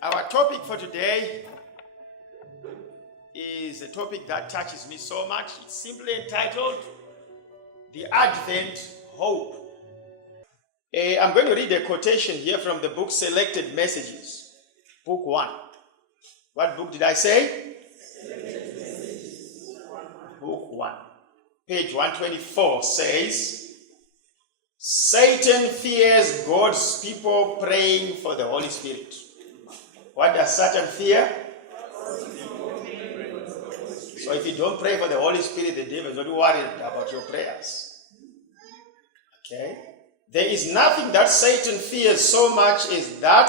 Our topic for today is a topic that touches me so much. It's simply entitled, The Advent Hope. I'm going to read a quotation here from the book Selected Messages, book 1. What book did I say? Book 1. Page 124 says, Satan fears God's people praying for the Holy Spirit. What does Satan fear? So if you don't pray for the Holy Spirit, the devil is not worried about your prayers. Okay? There is nothing that Satan fears so much as that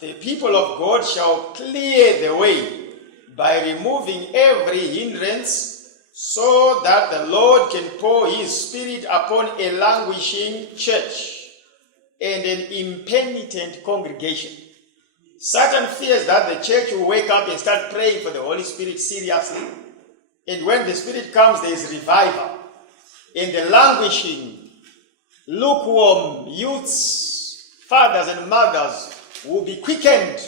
the people of God shall clear the way by removing every hindrance so that the Lord can pour his Spirit upon a languishing church and an impenitent congregation. Satan fears that the church will wake up and start praying for the Holy Spirit seriously. And when the Spirit comes, there is revival. And the languishing, lukewarm youths, fathers and mothers will be quickened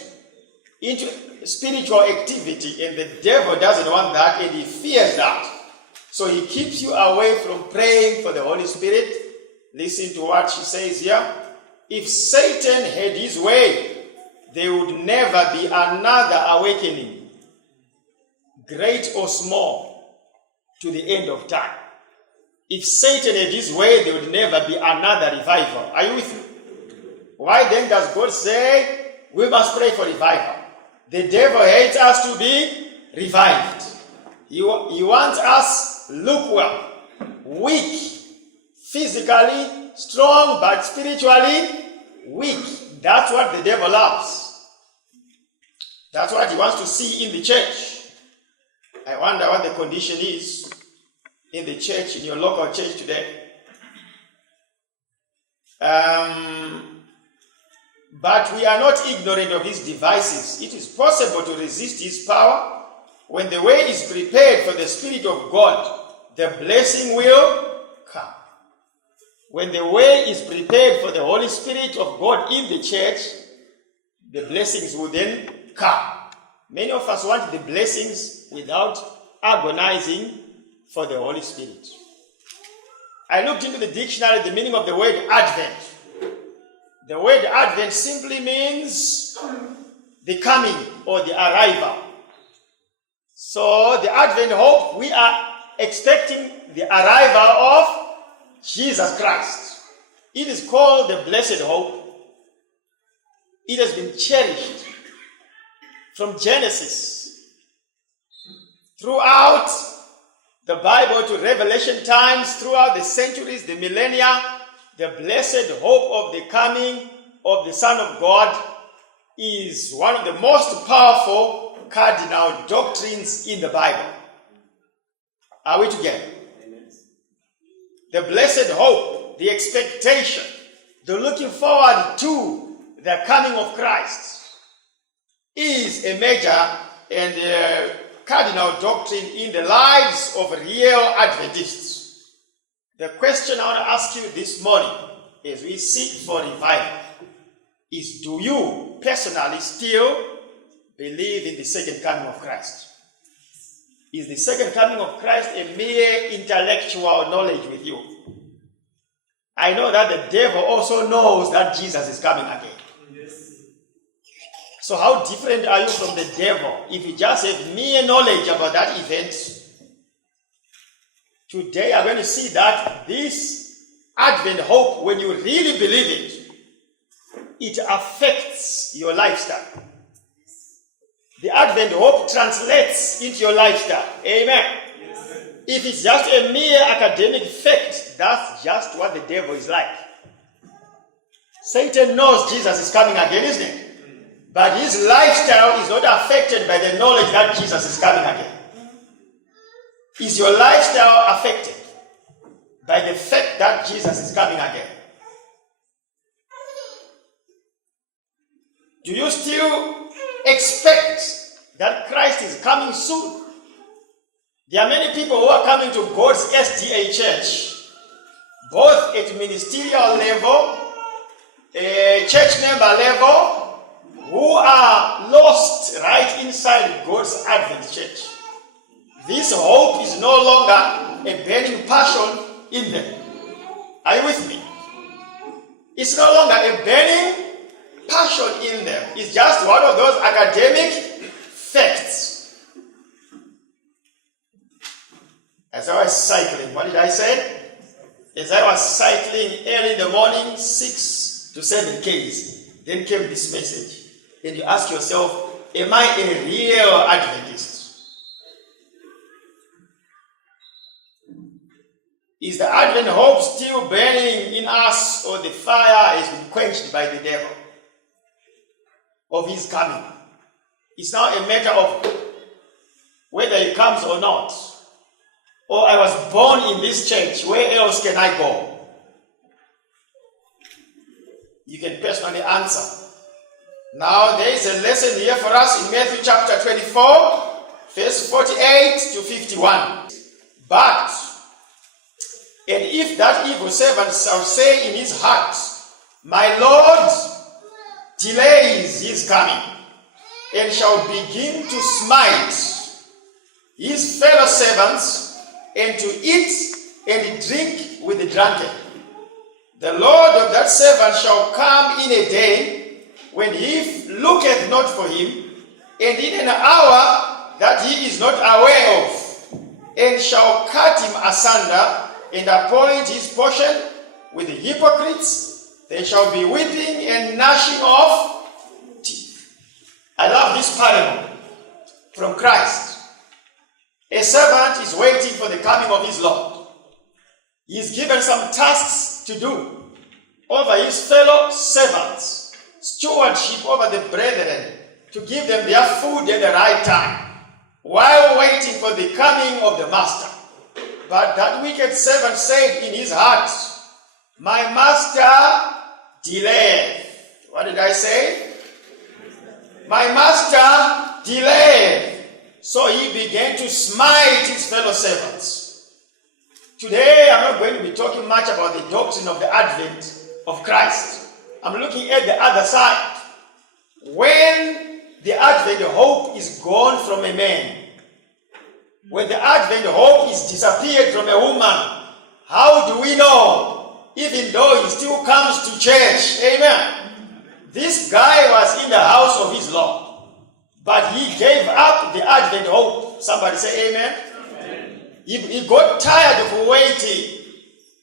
into spiritual activity. And the devil doesn't want that, and he fears that. So he keeps you away from praying for the Holy Spirit. Listen to what she says here. If Satan had his way, there would never be another awakening, great or small, to the end of time. If Satan had his way, there would never be another revival. Are you with me? Why then does God say we must pray for revival? The devil hates us to be revived. He wants us lukewarm, weak, physically strong, but spiritually weak. That's what the devil loves. That's what he wants to see in the church. I wonder what the condition is in the church, in your local church today. But we are not ignorant of his devices. It is possible to resist his power. When the way is prepared for the Spirit of God, the blessing will come. When the way is prepared for the Holy Spirit of God in the church, the blessings will then come. Many of us want the blessings without agonizing for the Holy Spirit. I looked into the dictionary, the meaning of the word Advent. The word Advent simply means the coming or the arrival. So the Advent hope, we are expecting the arrival of Jesus Christ. It is called the blessed hope. It has been cherished from Genesis throughout the Bible to Revelation times, throughout the centuries, the millennia. The blessed hope of the coming of the Son of God is one of the most powerful cardinal doctrines in the Bible. Are we together? The blessed hope, the expectation, the looking forward to the coming of Christ is a major and cardinal doctrine in the lives of real Adventists. The question I want to ask you this morning as we seek for revival is, do you personally still believe in the second coming of Christ? Is the second coming of Christ a mere intellectual knowledge with you? I know that the devil also knows that Jesus is coming again. Yes. So how different are you from the devil if you just have mere knowledge about that event? Today I'm going to see that this Advent hope, when you really believe it, it affects your lifestyle. The Advent hope translates into your lifestyle. Amen. Yes. If it's just a mere academic fact, that's just what the devil is like. Satan knows Jesus is coming again, isn't it? But his lifestyle is not affected by the knowledge that Jesus is coming again. Is your lifestyle affected by the fact that Jesus is coming again? Do you still expect that Christ is coming soon? There are many people who are coming to God's SDA church, both at ministerial level, church member level, who are hoped right inside God's Advent church. This hope is no longer a burning passion in them. Are you with me? It's no longer a burning passion in them. It's just one of those academic facts. As I was cycling, what did I say? As I was cycling early in the morning, 6 to 7 Ks, then came this message. And you ask yourself, am I a real Adventist? Is the Advent hope still burning in us, or the fire has been quenched by the devil of his coming? It's now a matter of whether he comes or not. Or I was born in this church, where else can I go? You can personally answer. Now there is a lesson here for us in Matthew chapter 24, verse 48 to 51. But, and if that evil servant shall say in his heart, my Lord delays his coming, and shall begin to smite his fellow servants, and to eat and drink with the drunken, the Lord of that servant shall come in a day when he looketh not for him, and in an hour that he is not aware of, and shall cut him asunder, and appoint his portion with the hypocrites. There shall be weeping and gnashing of teeth. I love this parable from Christ. A servant is waiting for the coming of his Lord. He is given some tasks to do over his fellow servants, stewardship over the brethren, to give them their food at the right time, while waiting for the coming of the master. But that wicked servant said in his heart, my master delayeth. What did I say? My master delayeth. So he began to smite his fellow servants. Today I'm not going to be talking much about the doctrine of the advent of Christ. I'm looking at the other side. When the advent hope is gone from a man, when the advent hope is disappeared from a woman, how do we know? Even though he still comes to church. Amen. This guy was in the house of his Lord, but he gave up the advent hope. Somebody say amen. Amen. He got tired of waiting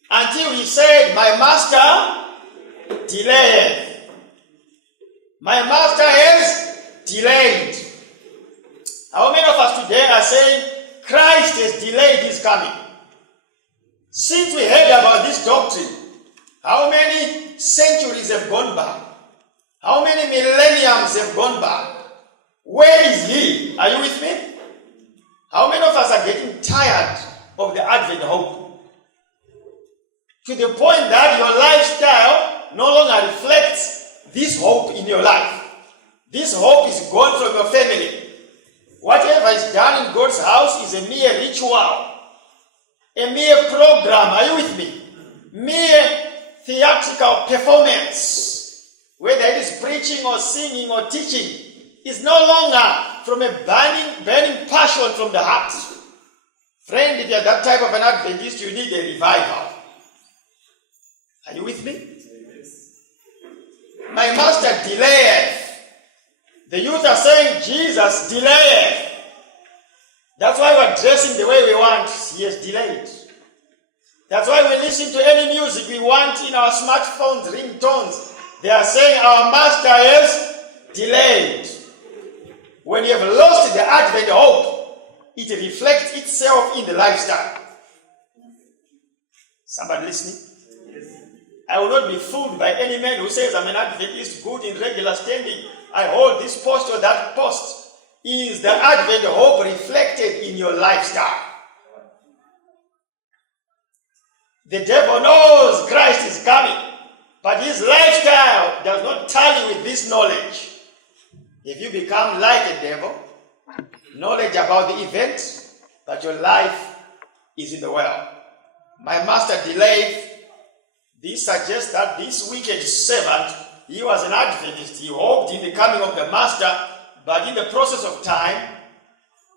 until he said, my master delayed. My master is delayed. How many of us today are saying, Christ has delayed his coming? Since we heard about this doctrine, how many centuries have gone by? How many millenniums have gone by? Where is he? Are you with me? How many of us are getting tired of the advent hope? To the point that your lifestyle no longer reflects this hope in your life. This hope is gone from your family. Whatever is done in God's house is a mere ritual, a mere program. Are you with me? Mere theatrical performance, whether it is preaching or singing or teaching, is no longer from a burning passion from the heart. Friend, if you are that type of an Adventist, you need a revival. Are you with me? My master delayeth. The youth are saying, Jesus delayed. That's why we're dressing the way we want. He has delayed. That's why we listen to any music we want in our smartphones, ringtones. They are saying our master is delayed. When you have lost the advent hope, it reflects itself in the lifestyle. Somebody listening? I will not be fooled by any man who says I'm an Adventist, good in regular standing. I hold this post or that post. Is the advent hope reflected in your lifestyle? The devil knows Christ is coming, but his lifestyle does not tally with this knowledge. If you become like a devil, knowledge about the event, but your life is in the world. My master delayed. This suggests that this wicked servant, he was an Adventist. He hoped in the coming of the master, But in the process of time,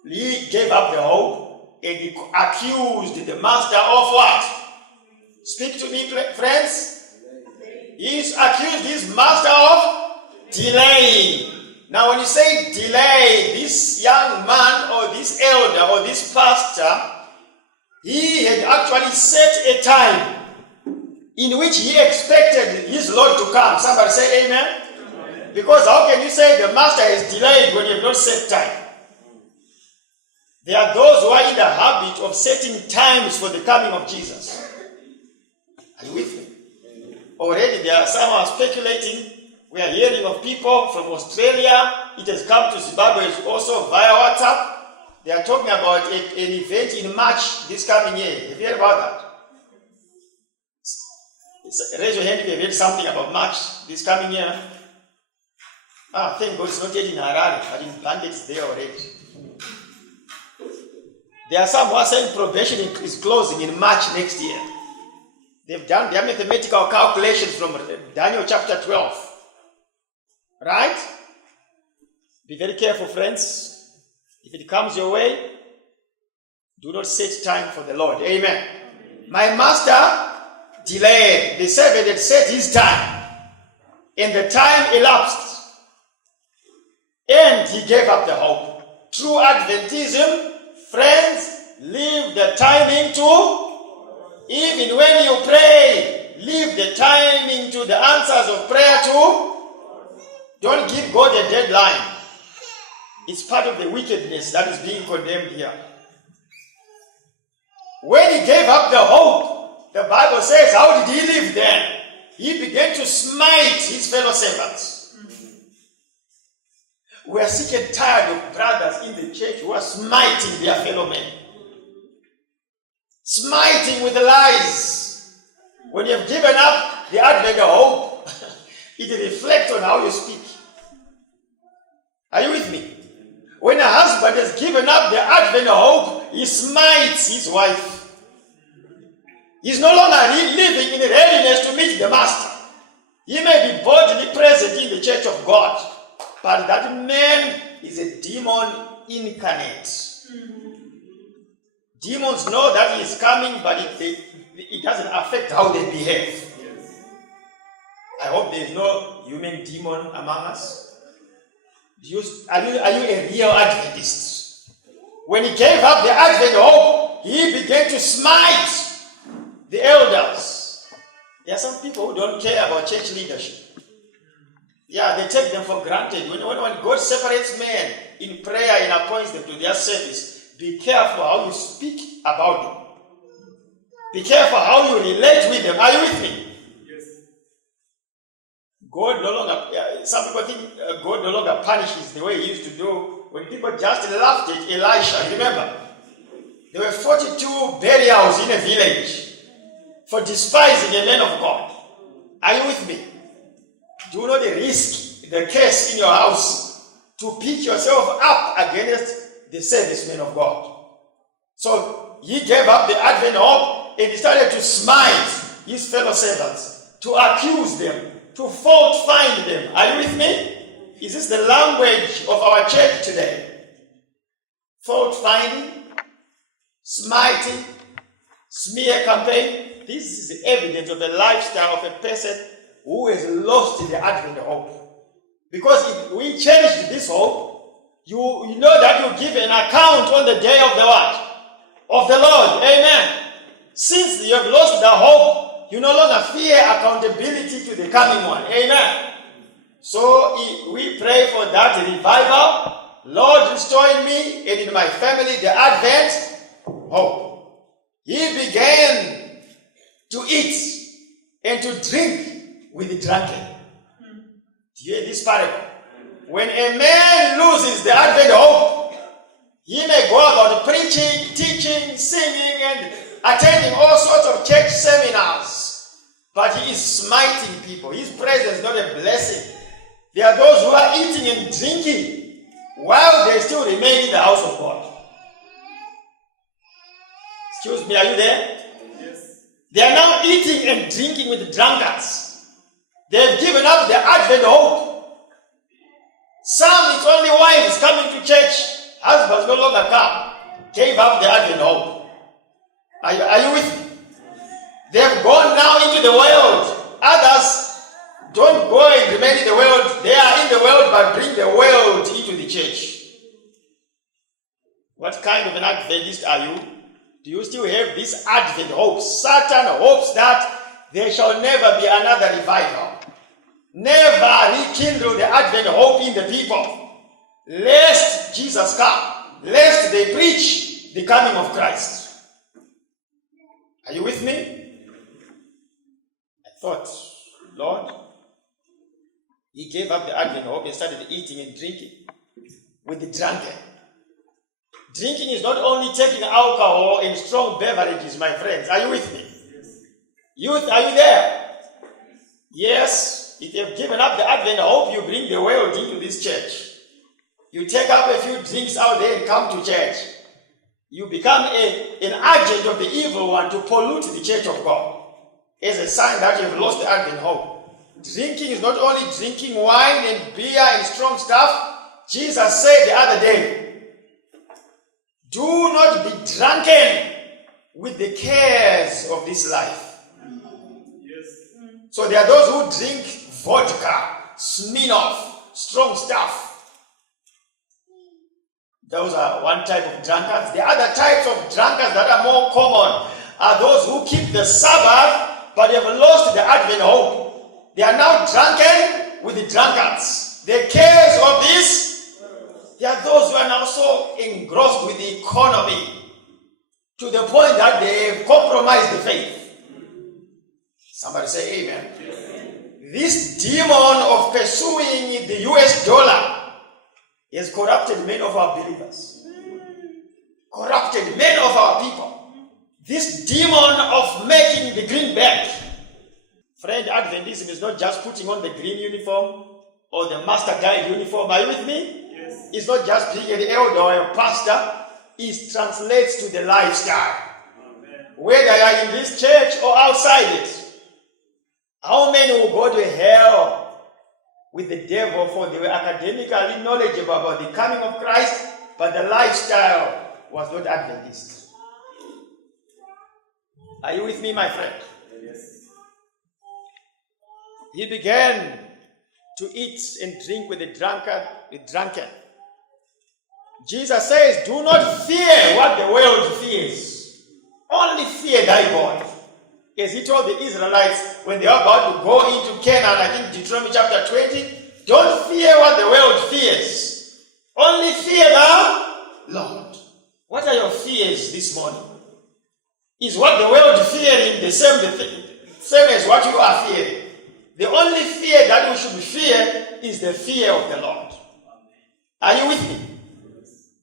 he gave up the hope and he accused the master of what? Speak to me, friends. He's accused his master of delaying. Now, when you say delay, this young man or this elder or this pastor, he had actually set a time in which he expected his Lord to come. Somebody say amen. Amen. Because how can you say the master is delayed when you have not set time? There are those who are in the habit of setting times for the coming of Jesus. Are you with me? Already there are some who are speculating. We are hearing of people from Australia. It has come to Zimbabwe also via WhatsApp. They are talking about an event in March this coming year. Have you heard about that? Raise your hand if you have heard something about March this coming year. Thank God it's not yet in Harare, but in Bandit it's there already. There are some who are saying probation is closing in March next year. They've done their mathematical calculations from Daniel chapter 12. Right? Be very careful, friends. If it comes your way, do not set time for the Lord. Amen. My master delayed. The servant had set his time, and the time elapsed, and he gave up the hope. True Adventism, friends, leave the timing to, even when you pray, leave the timing to the answers of prayer to. Don't give God a deadline. It's part of the wickedness that is being condemned here. When he gave up the hope, the Bible says, how did he live then? He began to smite his fellow servants. We are sick and tired of brothers in the church who are smiting their fellow men. Smiting with lies. When you have given up the advent of hope, it reflects on how you speak. Are you with me? When a husband has given up the advent of hope, he smites his wife. He's no longer living in readiness to meet the master. He may be bodily present in the church of God, but that man is a demon incarnate. Demons know that he is coming, but it doesn't affect how they behave. I hope there is no human demon among us. Are you a real Adventist? When he gave up the Advent hope, he began to smite the elders. There are some people who don't care about church leadership. Yeah, they take them for granted. When God separates men in prayer and appoints them to their service, be careful how you speak about them. Be careful how you relate with them. Are you with me? God no longer, some people think God no longer punishes the way he used to do when people just laughed at Elisha. Remember, there were 42 burials in a village for despising a man of God. Are you with me? Do not risk the case in your house to pick yourself up against the servicemen of God. So he gave up the advent hope and he started to smite his fellow servants, to accuse them, to fault find them. Are you with me? Is this the language of our church today? Fault finding, smiting, smear campaign. This is the evidence of the lifestyle of a person who has lost the advent of hope. Because if we cherish this hope, you know that you give an account on the day of the what? Of the Lord. Amen. Since you have lost the hope, you no longer fear accountability to the coming one. Amen. So we pray for that revival. Lord, restore in me and in my family the advent hope. He began to eat and to drink with the drunken. Do you hear this parable? When a man loses the advent hope, he may go about preaching, teaching, singing, and attending all sorts of church seminars, but he is smiting people. His presence is not a blessing. There are those who are eating and drinking while they still remain in the house of God. Excuse me, are you there? Yes. They are now eating and drinking with drunkards. They have given up the advent hope. Some, it's only wives coming to church. Husbands no longer come. Gave up the Advent hope. Are you with me? They've gone now into the world. Others don't go and remain in the world. They are in the world but bring the world into the church. What kind of an Adventist are you? Do you still have this Advent hope? Satan hopes that there shall never be another revival. Never rekindle the Advent hope in the people. Lest Jesus come. Lest they preach the coming of Christ. Are you with me? I thought, Lord, he gave up the Advent hope and started eating and drinking with the drunken. Drinking is not only taking alcohol and strong beverages, my friends. Are you with me? Yes. Youth, are you there? Yes. If you have given up the Advent hope, you bring the world into this church. You take up a few drinks out there and come to church. You become an agent of the evil one to pollute the church of God. As a sign that you have lost the Advent hope. Drinking is not only drinking wine and beer and strong stuff. Jesus said the other day, do not be drunken with the cares of this life. Yes. So there are those who drink vodka, Smirnoff, strong stuff. Those are one type of drunkards. The other types of drunkards that are more common are those who keep the Sabbath but have lost the Advent hope. They are now drunken with the drunkards. The cares of this. There are those who are now so engrossed with the economy to the point that they have compromised the faith. Somebody say amen. This demon of pursuing the US dollar has corrupted many of our believers. Corrupted many of our people. This demon of making the greenback. Friend, Adventism is not just putting on the green uniform or the master guide uniform. Are you with me? It's not just being an elder or a pastor. It translates to the lifestyle. Amen. Whether you are in this church or outside it. How many will go to hell with the devil for they were academically knowledgeable about the coming of Christ, but the lifestyle was not Adventist? Are you with me, my friend? Yes. He began to eat and drink with the drunken. Jesus says, do not fear what the world fears. Only fear thy God. As he told the Israelites when they were about to go into Canaan, I think Deuteronomy chapter 20, don't fear what the world fears. Only fear the Lord. What are your fears this morning? Is what the world fearing the same as what you are fearing? The only fear that we should fear is the fear of the Lord. Are you with me?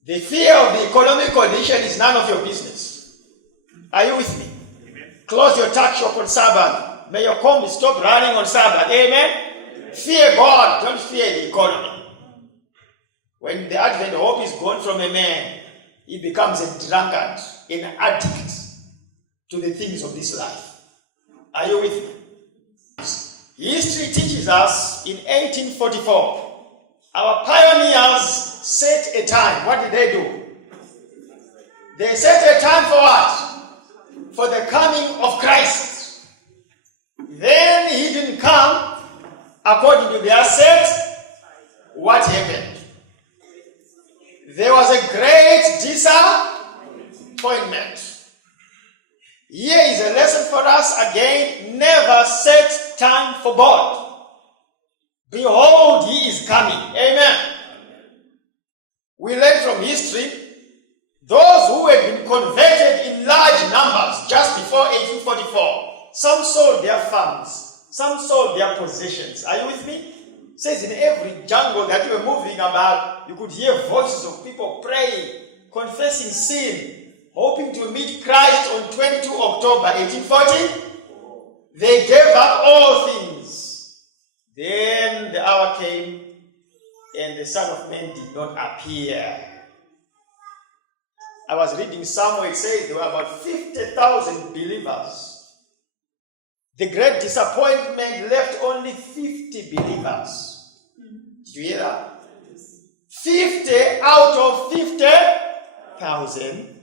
The fear of the economic condition is none of your business. Are you with me? Amen. Close your tuck shop on Sabbath. May your combi stop running on Sabbath. Amen? Amen? Fear God. Don't fear the economy. When the Advent hope is gone from a man, he becomes a drunkard, an addict to the things of this life. Are you with me? History teaches us in 1844, our pioneers set a time. What did they do? They set a time for what? For the coming of Christ. Then he didn't come according to their set. What happened? There was a great disappointment. Here is a lesson for us again. Never set time for God. Behold, he is coming. Amen. We learn from history, those who had been converted in large numbers just before 1844, some sold their farms, some sold their possessions. Are you with me? It says in every jungle that you were moving about, you could hear voices of people praying, confessing sin, hoping to meet Christ on 22 October 1840. They gave up all things. Then the hour came and the Son of Man did not appear. I was reading somewhere, it says there were about 50,000 believers. The great disappointment left only 50 believers. Did you hear that? 50 out of 50,000.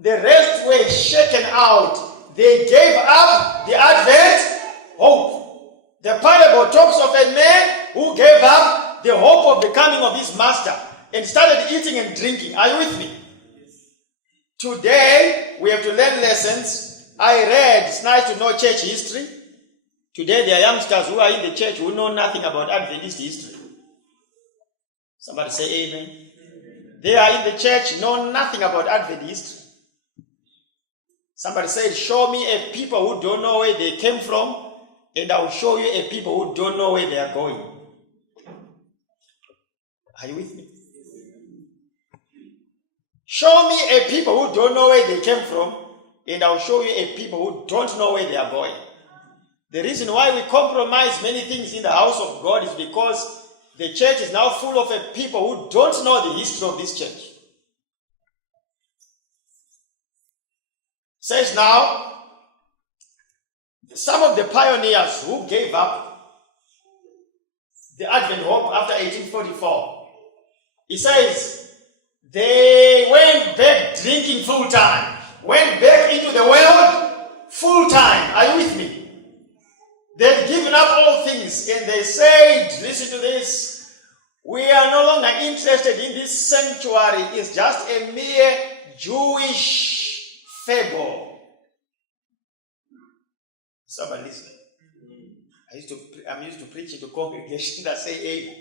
The rest were shaken out. They gave up the Advent hope. The parable talks of a man who gave up the hope of the coming of his master and started eating and drinking. Are you with me? Today, we have to learn lessons. I read, it's nice to know church history. Today, there are youngsters who are in the church who know nothing about Adventist history. Somebody say amen. They are in the church, know nothing about Advent history. Somebody said, show me a people who don't know where they came from, and I will show you a people who don't know where they are going. Are you with me? Show me a people who don't know where they came from, and I will show you a people who don't know where they are going. The reason why we compromise many things in the house of God is because the church is now full of a people who don't know the history of this church. Says now, some of the pioneers who gave up the Advent hope after 1844, he says, they went back drinking full time, went back into the world full time. Are you with me? They've given up all things and they said, listen to this, we are no longer interested in this sanctuary. It's just a mere Jewish fable. Somebody listen. I'm used to preaching to congregations that say amen.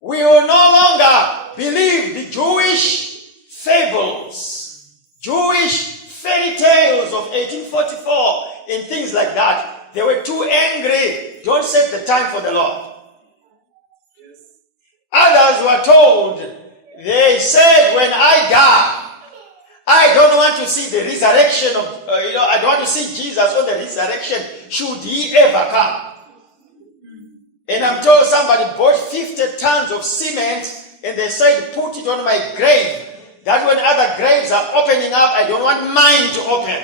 We will no longer believe the Jewish fables, Jewish fairy tales of 1844 and things like that. They were too angry. Don't set the time for the Lord. Yes. Others were told, they said, when I die, I don't want to see the resurrection of, I don't want to see Jesus on the resurrection, should he ever come. And I'm told somebody bought 50 tons of cement and they said, put it on my grave. That when other graves are opening up, I don't want mine to open.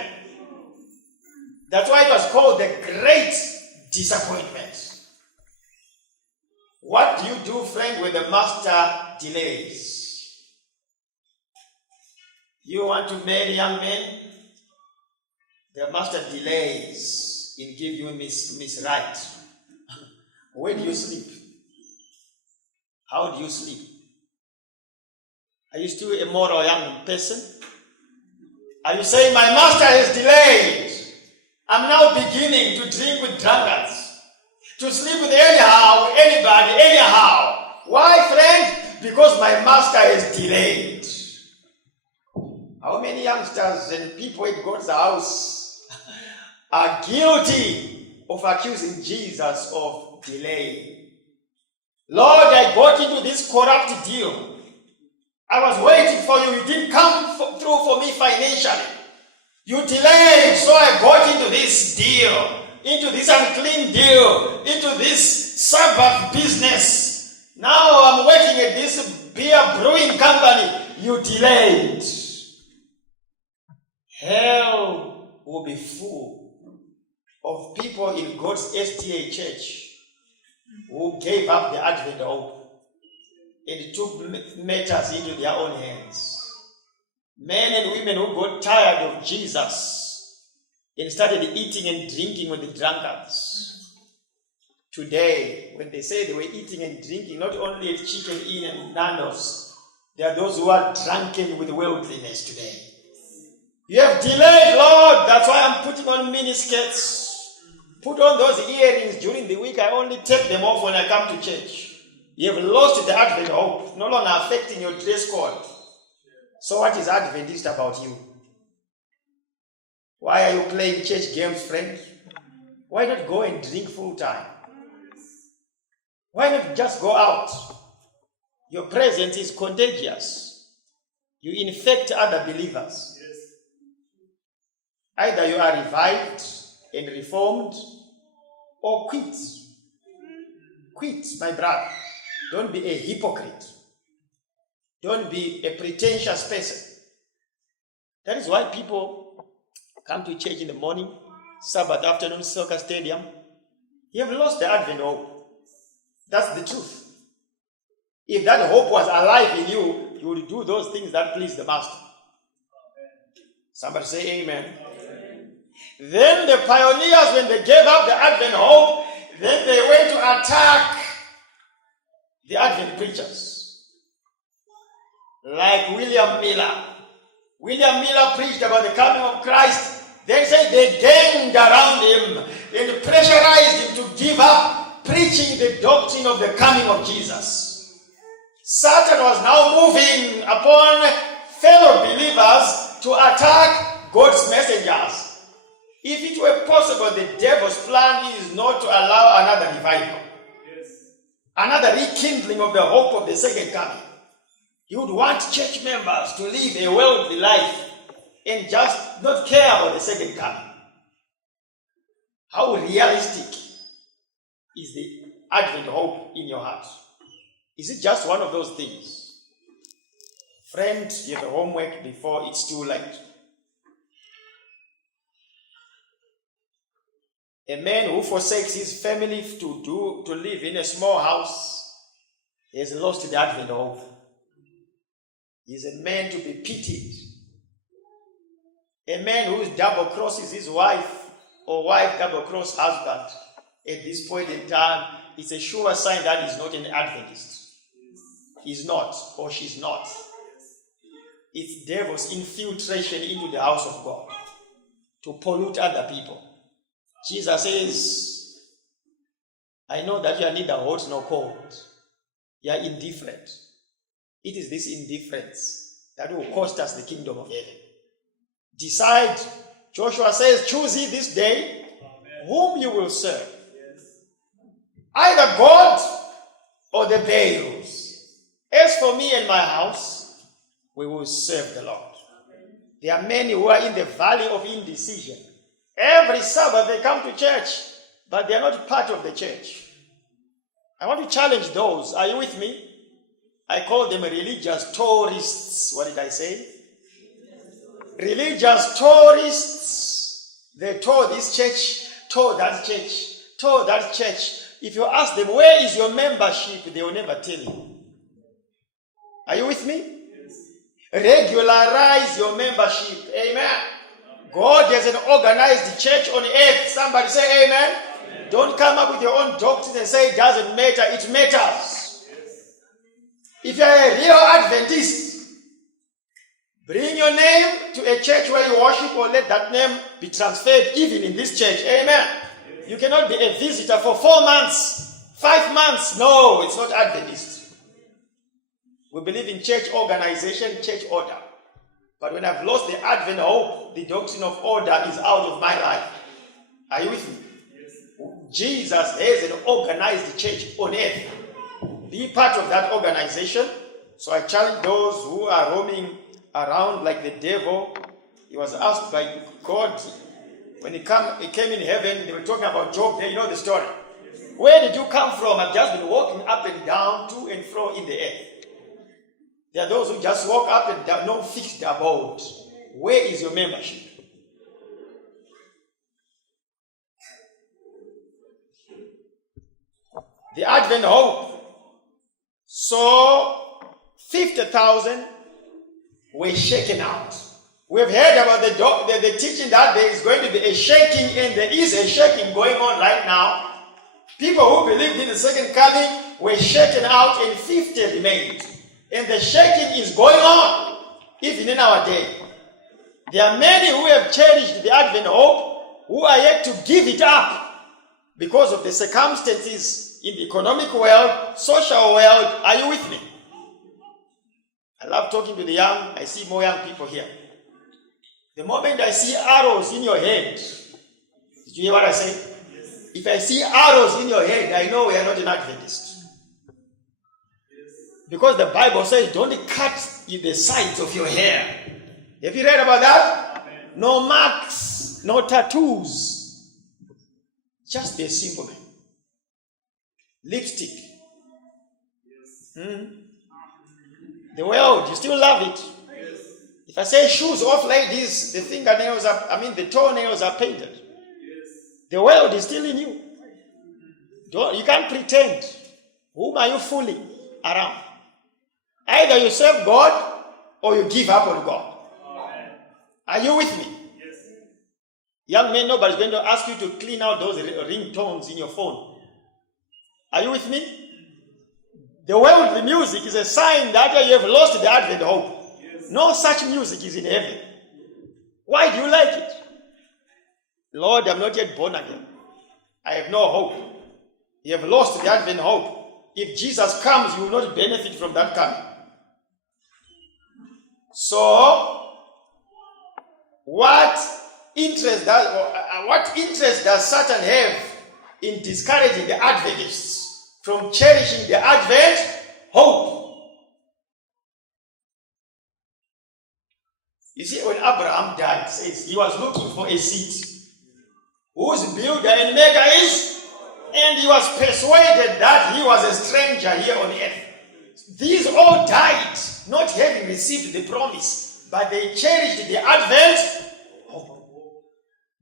That's why it was called the Great Disappointment. What do you do, friend, when the master delays? You want to marry young men? The master delays in giving you Miss Right. Where do you sleep? How do you sleep? Are you still a moral young person? Are you saying, my master has delayed? I'm now beginning to drink with drunkards, to sleep with anyhow, anybody, anyhow. Why, friend? Because my master has delayed. How many youngsters and people in God's house are guilty of accusing Jesus of delay? Lord, I got into this corrupt deal. I was waiting for you. You didn't come through for me financially. You delayed, so I got into this deal, into this unclean deal, into this Sabbath business. Now I'm working at this beer brewing company. You delayed. Hell will be full of people in God's SDA church who gave up the Advent hope and took matters into their own hands. Men and women who got tired of Jesus and started eating and drinking with the drunkards. Today, when they say they were eating and drinking, not only at Chicken Inn and Nando's, there are those who are drunken with worldliness today. You have delayed, Lord. That's why I'm putting on miniskirts. Put on those earrings during the week. I only take them off when I come to church. You have lost the Advent hope, no longer affecting your dress code. So what is Adventist about you? Why are you playing church games, friend? Why not go and drink full time? Why not just go out? Your presence is contagious. You infect other believers. Yes. Either you are revived and reformed, or quit. Quit, my brother. Don't be a hypocrite. Don't be a pretentious person. That is why people come to church in the morning, Sabbath afternoon, soccer stadium. You have lost the Advent hope. That's the truth. If that hope was alive in you, you would do those things that please the Master. Somebody say amen. Amen. Then the pioneers, when they gave up the Advent hope, then they went to attack the Advent preachers. Like William Miller. William Miller preached about the coming of Christ. They said they ganged around him and pressurized him to give up preaching the doctrine of the coming of Jesus. Satan was now moving upon fellow believers to attack God's messengers. If it were possible, the devil's plan is not to allow another revival. Yes. Another rekindling of the hope of the second coming. He would want church members to live a worldly life and just not care about the second coming. How realistic is the Advent hope in your heart? Is it just one of those things? Friend, you have a homework before it's too late. A man who forsakes his family to live in a small house has lost the Advent hope. He is a man to be pitied. A man who double crosses his wife or wife double cross husband at this point in time is a sure sign that he's not an Adventist. He's not, or she's not. It's devil's infiltration into the house of God to pollute other people. Jesus says, I know that you are neither hot nor cold. You are indifferent. It is this indifference that will cost us the kingdom of heaven. Decide. Joshua says, choose ye this day whom you will serve. Either God or the Baals. As for me and my house, we will serve the Lord. There are many who are in the valley of indecision. Every Sabbath they come to church, but they are not part of the church. I want to challenge those. Are you with me? I call them religious tourists. What did I say? Religious tourists. They tour this church, tour that church, tour that church. If you ask them, where is your membership? They will never tell you. Are you with me? Regularize your membership. Amen. God has an organized church on earth. Somebody say amen. Amen. Don't come up with your own doctrine and say it doesn't matter. It matters. Yes. If you are a real Adventist, bring your name to a church where you worship, or let that name be transferred even in this church. Amen. Yes. You cannot be a visitor for 4 months, 5 months. No, it's not Adventist. We believe in church organization, church order. But when I've lost the Advent hope, the doctrine of order is out of my life. Are you with me? Yes. Jesus has an organized church on earth. Be part of that organization. So I challenge those who are roaming around like the devil. He was asked by God, when he came in heaven, they were talking about Job. You know the story. Where did you come from? I've just been walking up and down, to and fro in the earth. There are those who just walk up and down, no fixed abode. Where is your membership? The Advent hope. So 50,000 were shaken out. We've heard about the teaching that there is going to be a shaking, and there is a shaking going on right now. People who believed in the second coming were shaken out, and 50 remained. And the shaking is going on, even in our day. There are many who have cherished the Advent hope, who are yet to give it up because of the circumstances in the economic world, social world. Are you with me? I love talking to the young. I see more young people here. The moment I see arrows in your head, did you hear what I say? Yes. If I see arrows in your head, I know we are not an Adventist. Because the Bible says, don't cut in the sides of your hair. Have you read about that? Amen. No marks, no tattoos. Just be a simple man. Lipstick. Yes. The world, you still love it. Yes. If I say shoes off ladies, the fingernails the toenails are painted. Yes. The world is still in you. You can't pretend. Whom are you fooling around? Either you serve God or you give up on God. Amen. Are you with me? Yes. Young men, nobody's going to ask you to clean out those ringtones in your phone. Are you with me? The worldly music is a sign that you have lost the Advent hope. Yes. No such music is in heaven. Why do you like it? Lord, I'm not yet born again. I have no hope. You have lost the Advent hope. If Jesus comes, you will not benefit from that coming. So, what interest does Satan have in discouraging the Adventists from cherishing the Advent hope? You see, when Abraham died, it says he was looking for a seed whose builder and maker is, and he was persuaded that he was a stranger here on earth. These all died, not having received the promise, but they cherished the Advent hope.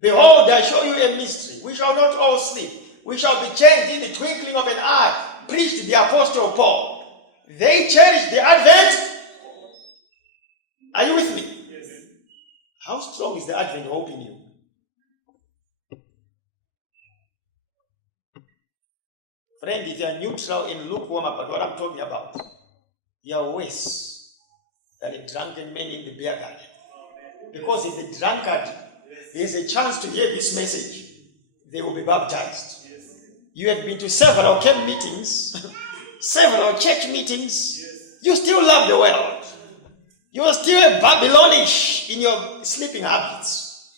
Behold, I show you a mystery. We shall not all sleep. We shall be changed in the twinkling of an eye, preached the Apostle Paul. They cherished the Advent. Are you with me? Yes. How strong is the Advent hope in you? Friend, if you are neutral and lukewarm about what I'm talking about, you are worse than a drunken man in the beer garden. Because if the drunkard has a chance to hear this message, they will be baptized. You have been to several camp meetings, several church meetings. You still love the world. You are still Babylonish in your sleeping habits.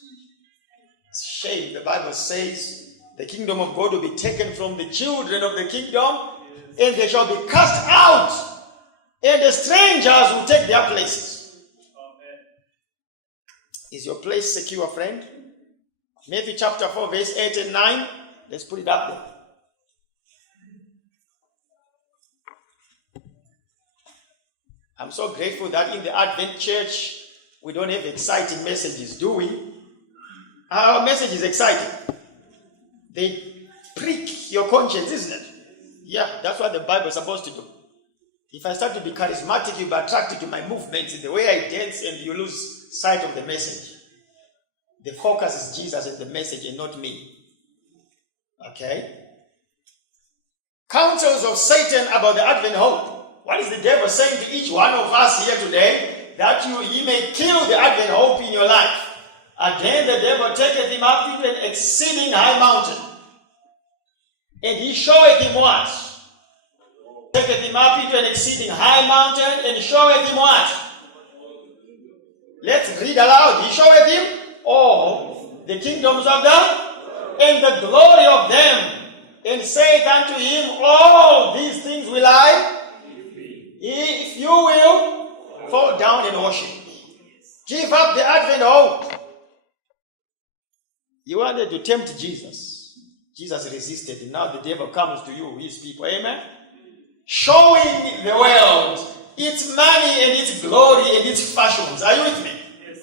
It's a shame. The Bible says the kingdom of God will be taken from the children of the kingdom, and they shall be cast out, and the strangers will take their places. Amen. Is your place secure, friend? Matthew chapter 4, verse 8 and 9. Let's put it up there. I'm so grateful that in the Advent church, we don't have exciting messages, do we? Our message is exciting. They prick your conscience, isn't it? Yeah, that's what the Bible is supposed to do. If I start to be charismatic, you'll be attracted to my movements, the way I dance, and you lose sight of the message. The focus is Jesus and the message and not me. Okay? Counsels of Satan about the Advent hope. What is the devil saying to each one of us here today? That he may kill the Advent hope in your life. Again, the devil taketh him up into an exceeding high mountain. And he showeth him what? Taketh him up into an exceeding high mountain and showeth him what? Let's read aloud. He showeth him all the kingdoms of them and the glory of them. And saith unto him, all these things will I, if you will, fall down and worship me. Give up the Advent hope. You wanted to tempt Jesus. Jesus resisted, and now the devil comes to you, his people. Amen? Showing the world its money and its glory and its fashions. Are you with me? Yes.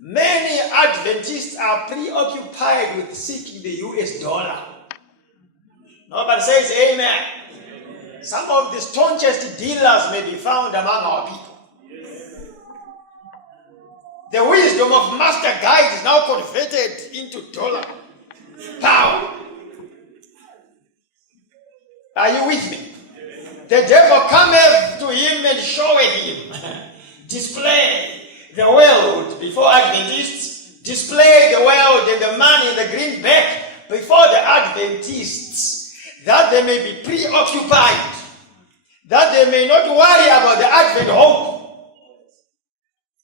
Many Adventists are preoccupied with seeking the US dollar. Nobody says amen. Amen. Some of the staunchest dealers may be found among our people. Yes. The wisdom of master guide is now converted into dollar power. Are you with me? The devil cometh to him and showeth him. Display the world before Adventists. Display the world and the money and the greenback before the Adventists, that they may be preoccupied, that they may not worry about the Advent hope.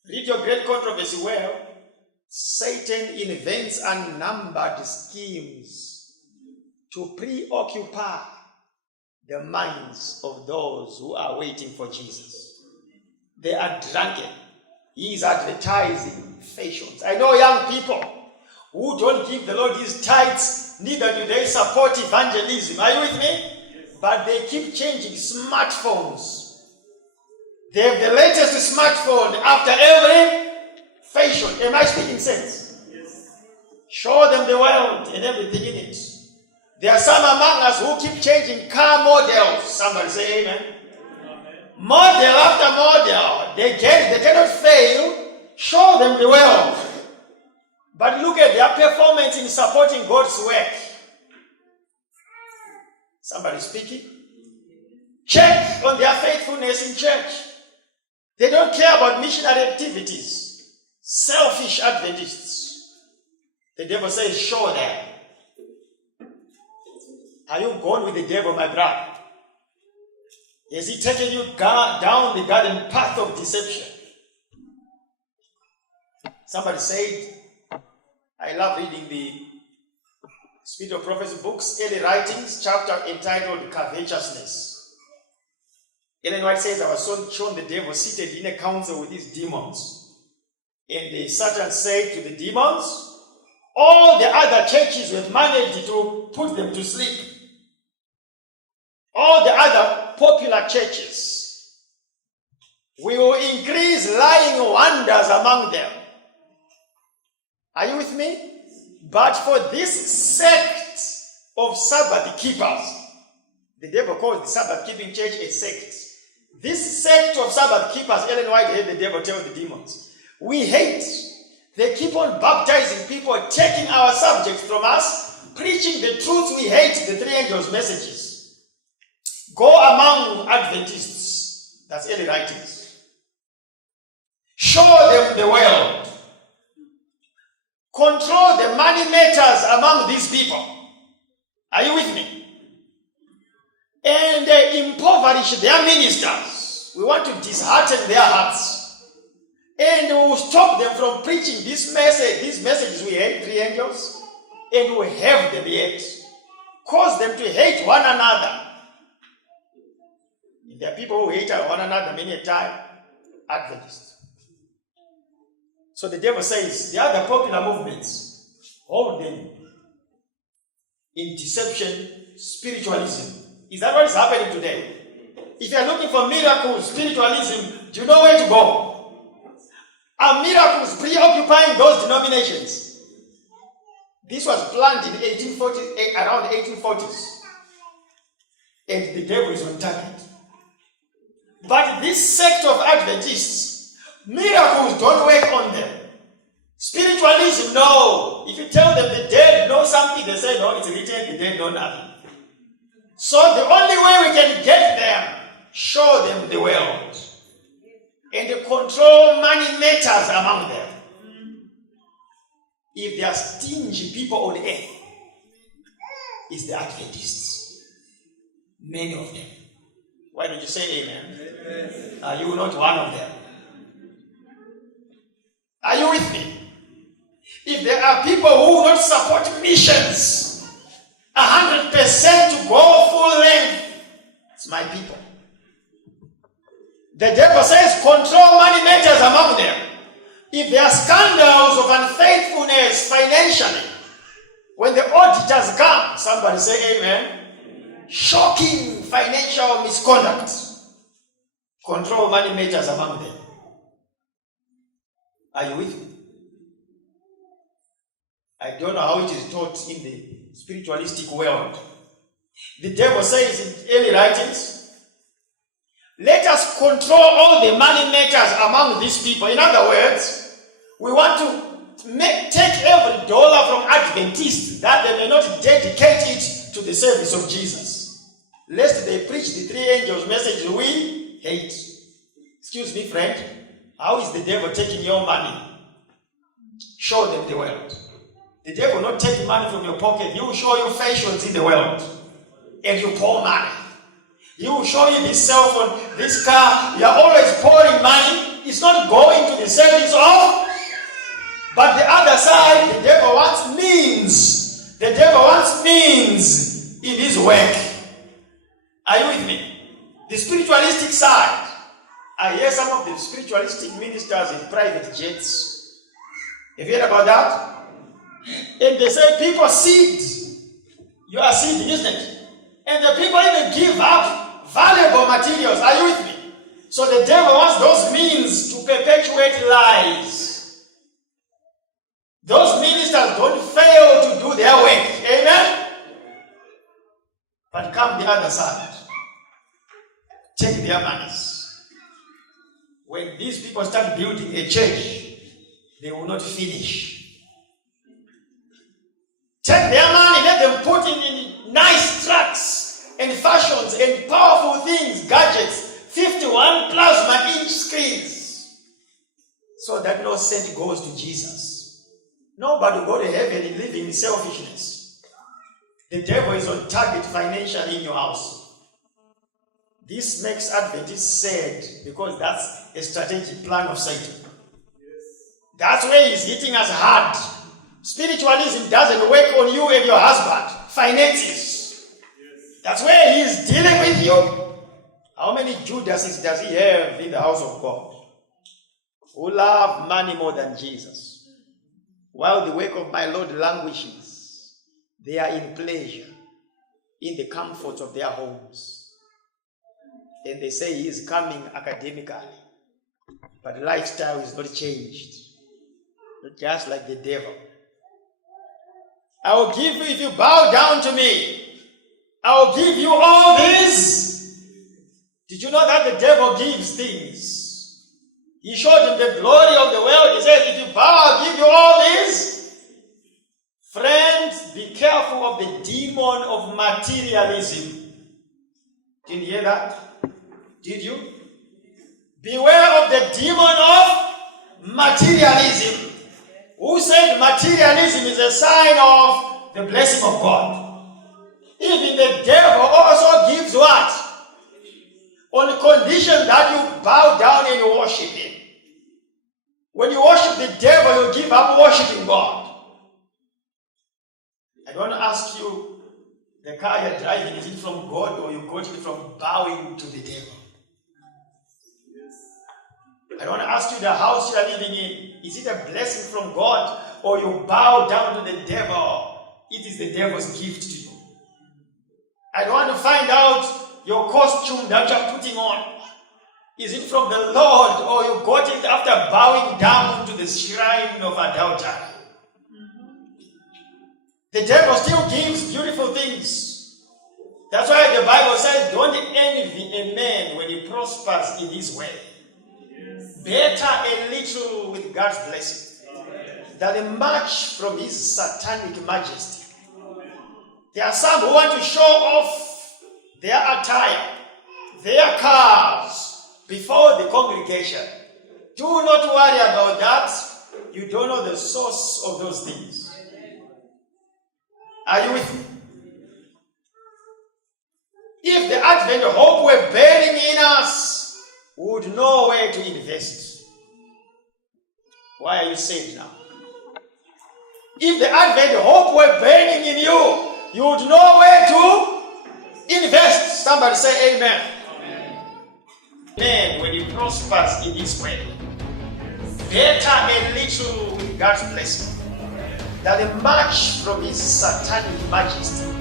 Read your great controversy well. Satan invents unnumbered schemes to preoccupy the minds of those who are waiting for Jesus. They are drunken. He is advertising fashions. I know young people who don't give the Lord his tithes, neither do they support evangelism. Are you with me? Yes. But they keep changing smartphones. They have the latest smartphone after every fashion. Am I speaking sense? Yes. Show them the world and everything in it. There are some among us who keep changing car models. Somebody say amen. Model after model. They cannot fail. Show them the way. But look at their performance in supporting God's work. Somebody speaking? Check on their faithfulness in church. They don't care about missionary activities. Selfish Adventists. The devil says, show them. Are you gone with the devil, my brother? Has he taken you down the garden path of deception? Somebody said, I love reading the Spirit of Prophecy books, early writings, chapter entitled Covetousness. Ellen White says, I was shown the devil seated in a council with his demons. And the Satan said to the demons, all the other churches have managed to put them to sleep. All the other popular churches, we will increase lying wonders among them. Are you with me? But for this sect of Sabbath keepers, the devil calls the Sabbath keeping church a sect. This sect of Sabbath keepers, Ellen White heard the devil tell the demons, we hate. They keep on baptizing people, taking our subjects from us, preaching the truth. We hate the three angels' messages. Go among Adventists. That's early writings. Show them the world. Control the money matters among these people. Are you with me? And impoverish their ministers. We want to dishearten their hearts. And we will stop them from preaching this message. These messages we hate, three angels. And we will have them hate. Cause them to hate one another. There are people who hate one another many a time. Adventists. So the devil says, the other popular movements, hold them in deception, spiritualism. Is that what is happening today? If you are looking for miracles, spiritualism, do you know where to go? Are miracles preoccupying those denominations? This was planned in 1840, around 1840s. And the devil is on target. But this sect of Adventists, miracles don't work on them. Spiritualism, no. If you tell them the dead know something, they say, no, it's written, the dead know nothing. So the only way we can get them, show them the world. And control money matters among them. If there are stingy people on earth, it's the Adventists. Many of them. Why don't you say amen? Amen. Are you not one of them? Are you with me? If there are people who will not support missions 100% to go full length, it's my people. The devil says control money matters among them. If there are scandals of unfaithfulness financially, when the auditors come, somebody say amen. Shocking financial misconduct. Control money matters among them. Are you with me? I don't know how it is taught in the spiritualistic world. The devil says in early writings, let us control all the money matters among these people. In other words, we want to take every dollar from Adventists that they may not dedicate it to the service of Jesus. Lest they preach the three angels' message we hate. Excuse me, friend. How is the devil taking your money? Show them the world. The devil will not take money from your pocket. He will show you fashions in the world. And you pour money. He will show you this cell phone, this car. You are always pouring money. It's not going to the service of. But the other side, the devil wants means. The devil wants means in his work. Are you with me? The spiritualistic side. I hear some of the spiritualistic ministers in private jets. Have you heard about that? And they say people seed. You are seeding, isn't it? And the people even give up valuable materials. Are you with me? So the devil wants those means to perpetuate lies. Those ministers don't fail to do their work. Amen? But come the other side, take their monies. When these people start building a church, they will not finish. Take their money, let them put in nice trucks and fashions and powerful things, gadgets, 51 plasma inch screens, so that no cent goes to Jesus. Nobody will go to heaven and live in selfishness. The devil is on target financially in your house. This makes Adventists sad because that's a strategic plan of Satan. That's where he's hitting us hard. Spiritualism doesn't work on you and your husband. Finances. That's where he's dealing with you. How many Judases does he have in the house of God who love money more than Jesus? While the work of my Lord languishes, they are in pleasure, in the comfort of their homes. And they say he is coming academically, but lifestyle is not changed. Just like the devil. I will give you, if you bow down to me, I will give you all these. Did you know that the devil gives things? He showed him the glory of the world. He says, if you bow, I'll give you all these. Friends, be careful of the demon of materialism. Did you hear that? Did you? Beware of the demon of materialism. Who said materialism is a sign of the blessing of God? Even the devil also gives what? On the condition that you bow down and you worship him. When you worship the devil, you give up worshiping God. I want to ask you, the car you're driving, is it from God or you got it from bowing to the devil? I want to ask you, the house you are living in, is it a blessing from God or you bow down to the devil? It is the devil's gift to you. I want to find out your costume that you're putting on. Is it from the Lord or you got it after bowing down to the shrine of adultery? The devil still gives beautiful things. That's why the Bible says, don't envy a man when he prospers in his way. Better a little with God's blessing than much from his satanic majesty. There are some who want to show off their attire, their cars before the congregation. Do not worry about that. You don't know the source of those things. Are you with me? If the Advent hope were burning in us, we would know where to invest. Why are you saved now? If the Advent hope were burning in you, you would know where to invest. Somebody say amen. Amen. Man, when he prospers in his way, better a little with God's blessing than much from his satanic majesty.